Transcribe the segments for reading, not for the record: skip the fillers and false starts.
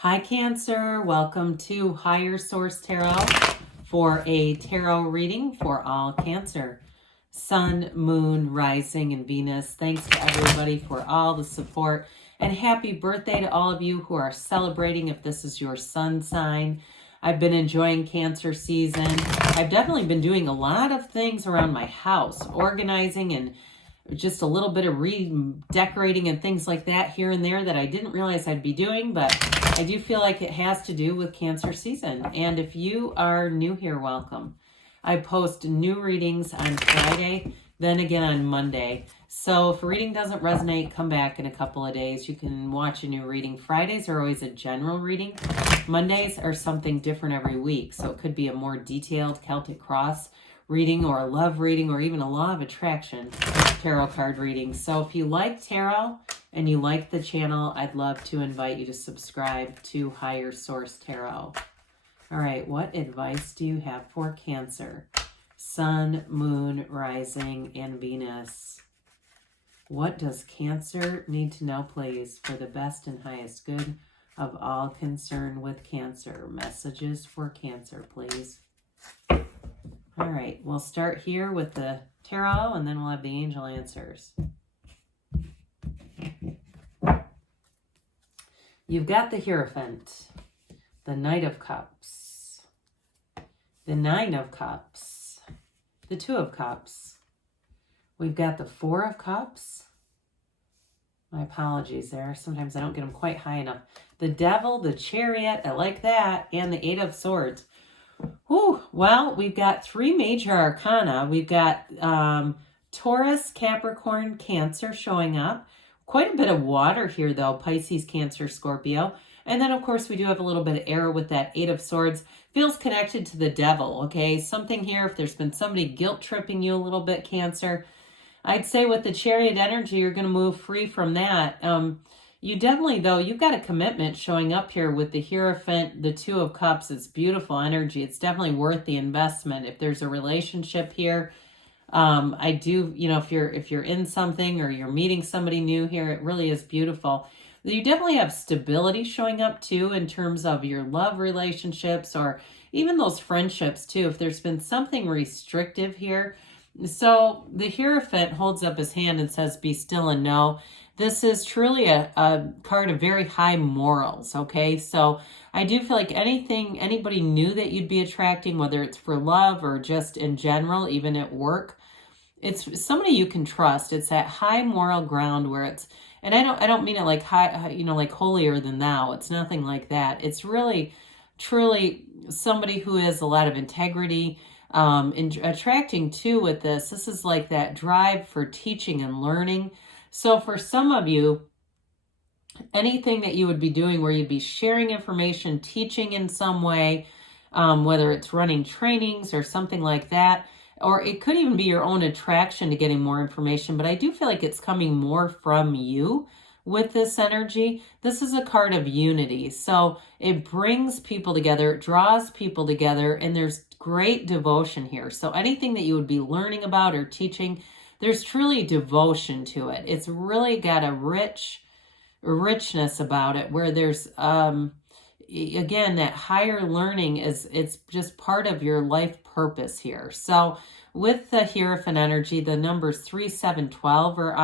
Hi Cancer, welcome to Higher Source Tarot for a tarot reading for all Cancer. Sun, Moon, Rising, and Venus. Thanks to everybody for all the support. And happy birthday to all of you who are celebrating if this is your sun sign. I've been enjoying Cancer season. I've definitely been doing a lot of things around my house, organizing and just a little bit of redecorating and things like that here and there that I didn't realize I'd be doing, but I do feel like it has to do with Cancer season. And if you are new here, welcome. I post new readings on Friday, then again on Monday. So if a reading doesn't resonate, come back in a couple of days. You can watch a new reading. Fridays are always a general reading. Mondays are something different every week. So it could be a more detailed Celtic Cross reading or a love reading or even a law of attraction tarot card reading. So if you like tarot and you like the channel, I'd love to invite you to subscribe to Higher Source Tarot. All right, what advice do you have for Cancer? Sun, Moon, Rising, and Venus. What does Cancer need to know, please, for the best and highest good of all concerned with Cancer? Messages for Cancer, please. All right, we'll start here with the tarot, and then we'll have the angel answers. You've got the Hierophant, the Knight of Cups, the Nine of Cups, the Two of Cups. We've got the Four of Cups. My apologies there. Sometimes I don't get them quite high enough. The Devil, the Chariot, I like that, and the Eight of Swords. Whew, well, we've got three major arcana. We've got Taurus, Capricorn, Cancer showing up. Quite a bit of water here, though. Pisces, Cancer, Scorpio. And then, of course, we do have a little bit of air with that Eight of Swords. Feels connected to the Devil, okay? Something here, if there's been somebody guilt-tripping you a little bit, Cancer, I'd say with the Chariot energy, you're going to move free from that. You definitely, though, you've got a commitment showing up here with the Hierophant, the Two of Cups. It's beautiful energy. It's definitely worth the investment. If there's a relationship here, I do, if you're in something or you're meeting somebody new here, it really is beautiful. You definitely have stability showing up too in terms of your love relationships or even those friendships too. If there's been something restrictive here. So the Hierophant holds up his hand and says, be still and know. This is truly a card of very high morals, okay? So I do feel like anybody new that you'd be attracting, whether it's for love or just in general, even at work, it's somebody you can trust. It's that high moral ground where it's, and I don't mean it like high, like holier than thou. It's nothing like that. It's really, truly somebody who has a lot of integrity. Attracting too with this is like that drive for teaching and learning. So for some of you, anything that you would be doing where you'd be sharing information, teaching in some way, whether it's running trainings or something like that, or it could even be your own attraction to getting more information, but I do feel like it's coming more from you with this energy. This is a card of unity. So it brings people together, it draws people together, and there's great devotion here. So anything that you would be learning about or teaching, there's truly devotion to it. It's really got a richness about it where there's, again, that higher learning it's just part of your life purpose here. So with the Hierophant energy, the numbers 3, 7, 12 are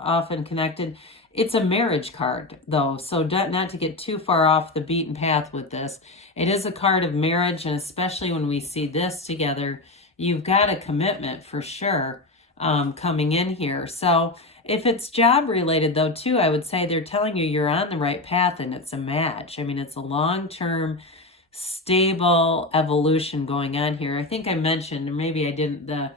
often connected. It's a marriage card, though, so not to get too far off the beaten path with this. It is a card of marriage, and especially when we see this together, you've got a commitment for sure coming in here. So if it's job related, though, too, I would say they're telling you you're on the right path and it's a match. I mean, it's a long-term, stable evolution going on here. I think I mentioned, or maybe I didn't, the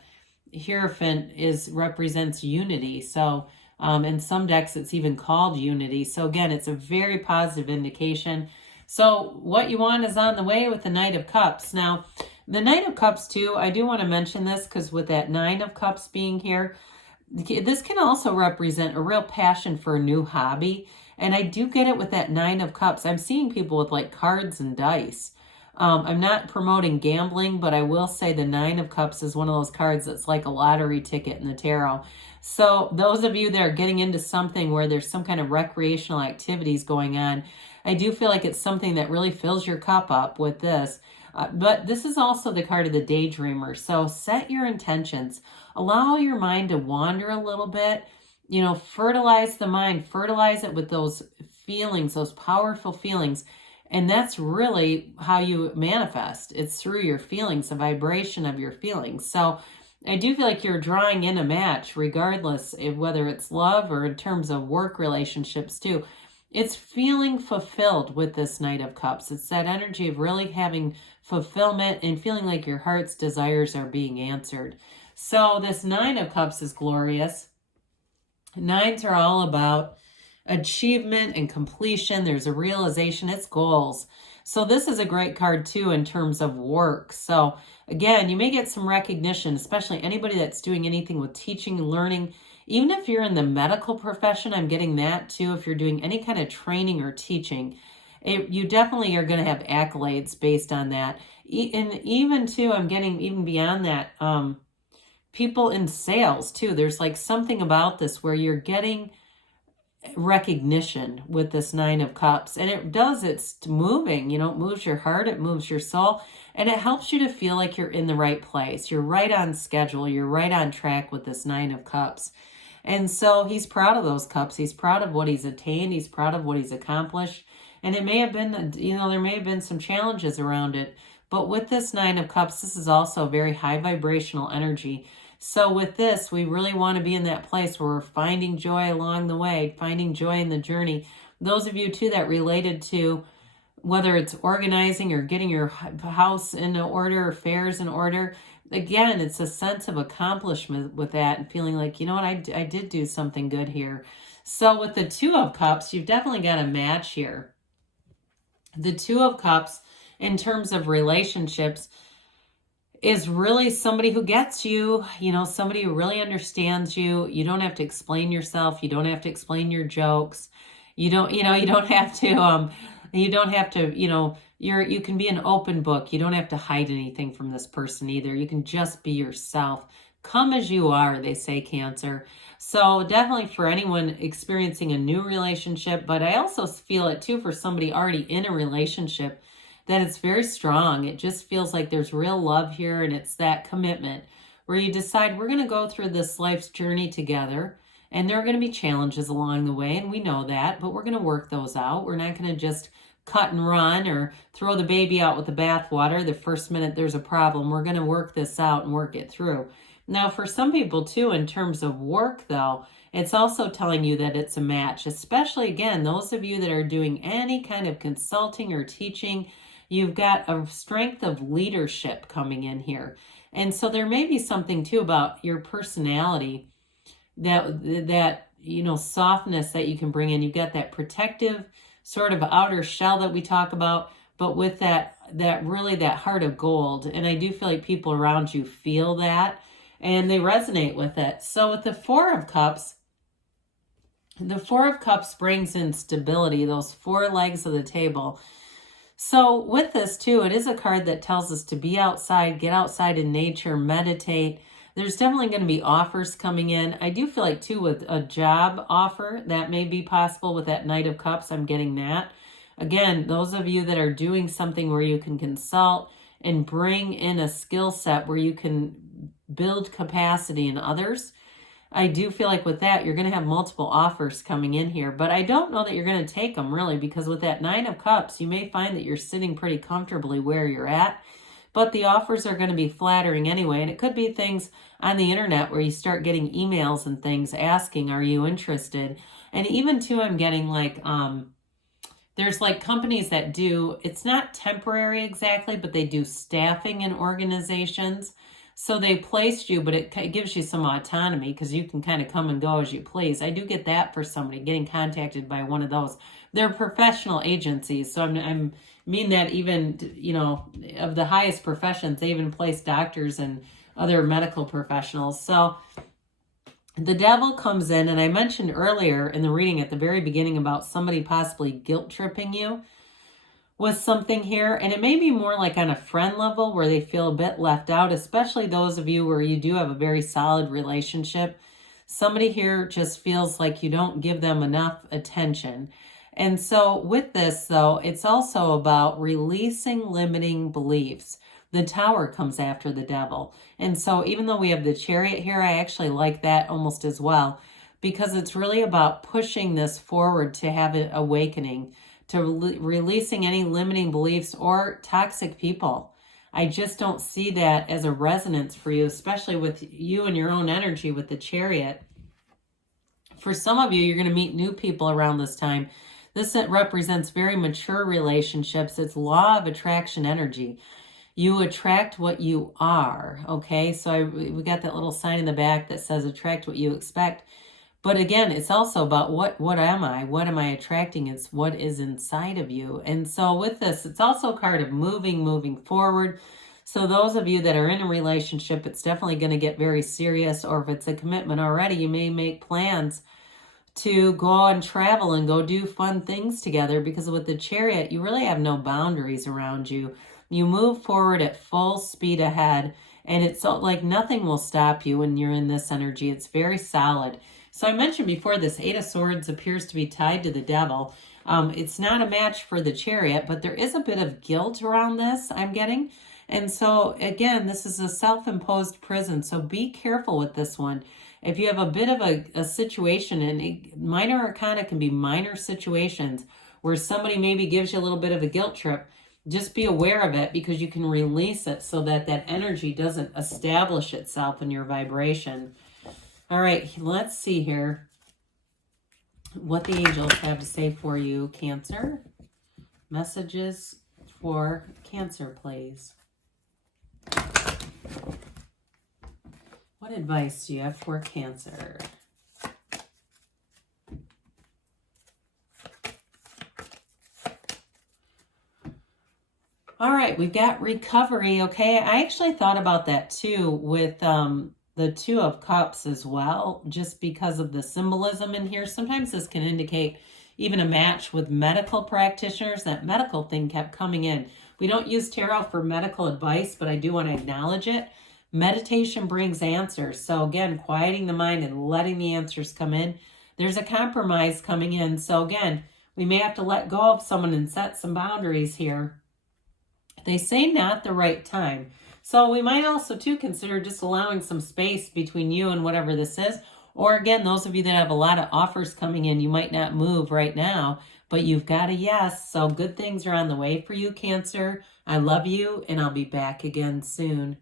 Hierophant represents unity. So in some decks, it's even called unity. So again, it's a very positive indication. So what you want is on the way with the Knight of Cups. Now, the Knight of Cups, too, I do want to mention this because with that Nine of Cups being here, this can also represent a real passion for a new hobby. And I do get it with that Nine of Cups. I'm seeing people with like cards and dice. I'm not promoting gambling, but I will say the Nine of Cups is one of those cards that's like a lottery ticket in the tarot. So those of you that are getting into something where there's some kind of recreational activities going on, I do feel like it's something that really fills your cup up with this. But this is also the card of the daydreamer. So set your intentions. Allow your mind to wander a little bit. You know, fertilize the mind. Fertilize it with those feelings, those powerful feelings. And that's really how you manifest. It's through your feelings, the vibration of your feelings. So I do feel like you're drawing in a match, regardless of whether it's love or in terms of work relationships too. It's feeling fulfilled with this Knight of Cups. It's that energy of really having fulfillment and feeling like your heart's desires are being answered. So this Nine of Cups is glorious. Nines are all about achievement and completion. There's a realization. It's goals. So this is a great card too in terms of work. So again, you may get some recognition, especially anybody that's doing anything with teaching and learning. Even if you're in the medical profession, I'm getting that too. If you're doing any kind of training or teaching, you definitely are going to have accolades based on that. And even too, I'm getting even beyond that, people in sales too. There's like something about this where you're getting recognition with this Nine of Cups, and it's moving, it moves your heart, it moves your soul, and it helps you to feel like you're in the right place. You're right on schedule. You're right on track with this Nine of Cups. And so he's proud of those cups. He's proud of what he's attained. He's proud of what he's accomplished. And it may have been, there may have been some challenges around it, but with this Nine of Cups, this is also a very high vibrational energy. So with this, we really want to be in that place where we're finding joy along the way, finding joy in the journey. Those of you too that related to whether it's organizing or getting your house in order, affairs in order, again, it's a sense of accomplishment with that and feeling like, you know what, I did do something good here. So with the Two of Cups, you've definitely got a match here. The Two of Cups, in terms of relationships, is really somebody who gets you, somebody who really understands you. You don't have to explain yourself. You don't have to explain your jokes. You don't have to, you can be an open book. You don't have to hide anything from this person either. You can just be yourself. Come as you are, they say, Cancer. So definitely for anyone experiencing a new relationship, but I also feel it too for somebody already in a relationship, that it's very strong. It just feels like there's real love here, and it's that commitment where you decide we're going to go through this life's journey together, and there are going to be challenges along the way, and we know that, but we're going to work those out. We're not going to just cut and run or throw the baby out with the bathwater the first minute there's a problem. We're going to work this out and work it through. Now, for some people too, in terms of work though, it's also telling you that it's a match, especially again, those of you that are doing any kind of consulting or teaching. You've got a strength of leadership coming in here. And so there may be something too about your personality, that softness that you can bring in. You've got that protective sort of outer shell that we talk about, but with that heart of gold. And I do feel like people around you feel that and they resonate with it. So with the Four of Cups, brings in stability, those four legs of the table. So with this too, it is a card that tells us to be outside, get outside in nature, meditate. There's definitely going to be offers coming in. I do feel like too with a job offer that may be possible with that Knight of Cups. I'm getting that. Again, those of you that are doing something where you can consult and bring in a skill set where you can build capacity in others, I do feel like with that, you're going to have multiple offers coming in here, but I don't know that you're going to take them really, because with that Nine of Cups, you may find that you're sitting pretty comfortably where you're at, but the offers are going to be flattering anyway. And it could be things on the internet where you start getting emails and things asking, are you interested? And even too, I'm getting like, there's like companies that do, it's not temporary exactly, but they do staffing in organizations. So they placed you, but it gives you some autonomy because you can kind of come and go as you please. I do get that for somebody getting contacted by one of those. They're professional agencies. So I mean that even, of the highest professions, they even place doctors and other medical professionals. So the Devil comes in, and I mentioned earlier in the reading at the very beginning about somebody possibly guilt tripping you. with something here, and it may be more like on a friend level where they feel a bit left out, especially those of you where you do have a very solid relationship. Somebody here just feels like you don't give them enough attention. And so with this, though, it's also about releasing limiting beliefs. The Tower comes after the Devil. And so even though we have the Chariot here, I actually like that almost as well, because it's really about pushing this forward to have an awakening, to releasing any limiting beliefs or toxic people. I just don't see that as a resonance for you, especially with you and your own energy with the Chariot. For some of you, you're going to meet new people around this time. This represents very mature relationships. It's law of attraction energy. You attract what you are, okay? So we got that little sign in the back that says attract what you expect. But again, it's also about what am I? What am I attracting? It's what is inside of you. And so with this, it's also a card of moving forward. So those of you that are in a relationship, it's definitely going to get very serious. Or if it's a commitment already, you may make plans to go and travel and go do fun things together, because with the Chariot, you really have no boundaries around you. You move forward at full speed ahead, and it's like nothing will stop you when you're in this energy. It's very solid. So I mentioned before, this Eight of Swords appears to be tied to the Devil. It's not a match for the Chariot, but there is a bit of guilt around this, I'm getting. And so again, this is a self-imposed prison. So be careful with this one. If you have a bit of a situation, and minor arcana can be minor situations where somebody maybe gives you a little bit of a guilt trip, just be aware of it, because you can release it so that that energy doesn't establish itself in your vibration. All right, let's see here what the angels have to say for you, Cancer. Messages for Cancer, please. What advice do you have for Cancer? All right, we've got recovery, okay? I actually thought about that too with the Two of Cups as well, just because of the symbolism in here. Sometimes this can indicate even a match with medical practitioners. That medical thing kept coming in. We don't use tarot for medical advice, but I do want to acknowledge it. Meditation brings answers. So again, quieting the mind and letting the answers come in. There's a compromise coming in. So again, we may have to let go of someone and set some boundaries here. They say not the right time. So we might also too consider just allowing some space between you and whatever this is. Or again, those of you that have a lot of offers coming in, you might not move right now, but you've got a yes. So good things are on the way for you, Cancer. I love you, and I'll be back again soon.